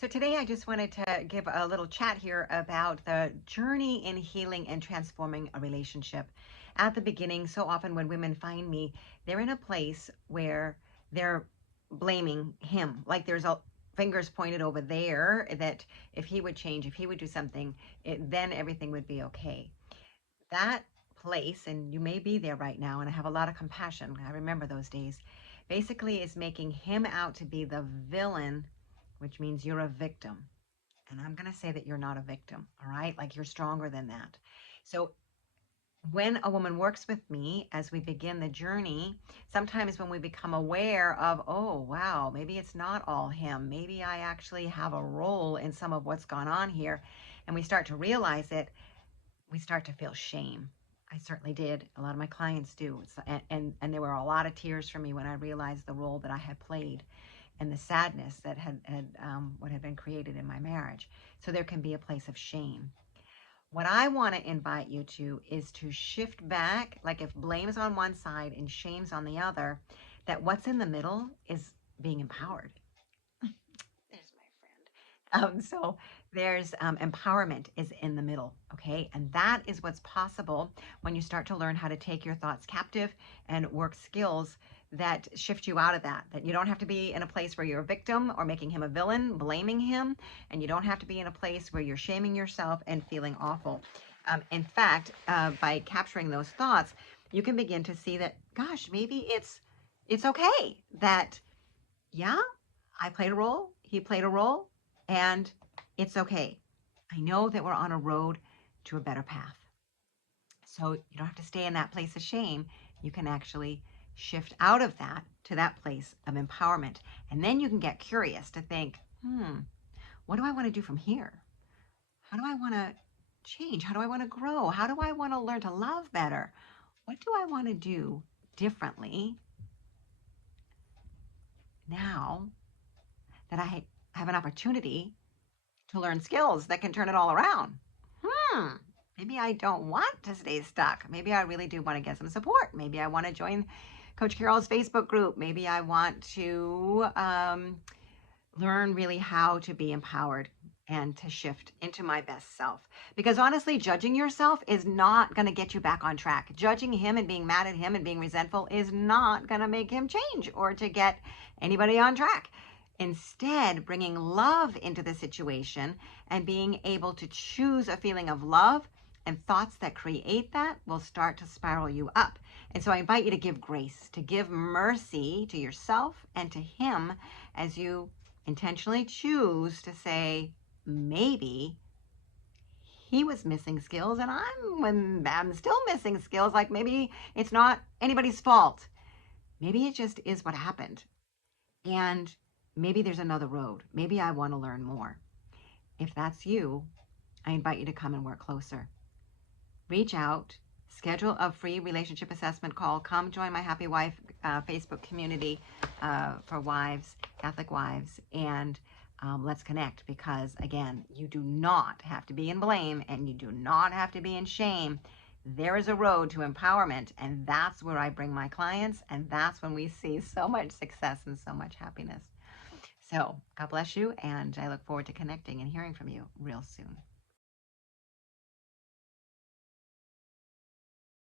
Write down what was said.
So today I just wanted to give a little chat here about the journey in healing and transforming a relationship. At the beginning, so often when women find me, they're in a place where they're blaming him. Like there's a fingers pointed over there that if he would change, if he would do something, then everything would be okay. That place, and you may be there right now, and I have a lot of compassion. I remember those days. Basically, is making him out to be the villain, which means you're a victim. And I'm going to say that you're not a victim, all right? Like you're stronger than that. So when a woman works with me as we begin the journey, sometimes when we become aware of, oh, wow, maybe it's not all him. Maybe I actually have a role in some of what's gone on here. And we start to realize it, we start to feel shame. I certainly did. A lot of my clients do. And there were a lot of tears for me when I realized the role that I had played and the sadness that what had been created in my marriage. So there can be a place of shame. What I want to invite you to is to shift back, like if blame's on one side and shame's on the other, that what's in the middle is being empowered. There's my friend. So there's empowerment is in the middle, okay? And that is what's possible when you start to learn how to take your thoughts captive and work skills that shift you out of that you don't have to be in a place where you're a victim or making him a villain, blaming him, and you don't have to be in a place where you're shaming yourself and feeling awful. In fact, by capturing those thoughts, you can begin to see that, gosh, maybe it's okay that, yeah, I played a role, he played a role, and it's okay. I know that we're on a road to a better path. So you don't have to stay in that place of shame. You can actually shift out of that to that place of empowerment. And then you can get curious to think, what do I want to do from here? How do I want to change? How do I want to grow? How do I want to learn to love better? What do I want to do differently now that I have an opportunity to learn skills that can turn it all around? Maybe I don't want to stay stuck. Maybe I really do want to get some support. Maybe I want to join Coach Carol's Facebook group. Maybe I want to learn really how to be empowered and to shift into my best self. Because honestly, judging yourself is not going to get you back on track. Judging him and being mad at him and being resentful is not going to make him change or to get anybody on track. Instead, bringing love into the situation and being able to choose a feeling of love and thoughts that create that will start to spiral you up. And so I invite you to give grace, to give mercy to yourself and to him as you intentionally choose to say, maybe he was missing skills and I'm still missing skills. Like maybe it's not anybody's fault. Maybe it just is what happened. And maybe there's another road. Maybe I want to learn more. If that's you, I invite you to come and work closer. Reach out, schedule a free relationship assessment call. Come join my Happy Wife Facebook community for wives, Catholic wives, and let's connect because, again, you do not have to be in blame and you do not have to be in shame. There is a road to empowerment, and that's where I bring my clients, and that's when we see so much success and so much happiness. So God bless you, and I look forward to connecting and hearing from you real soon.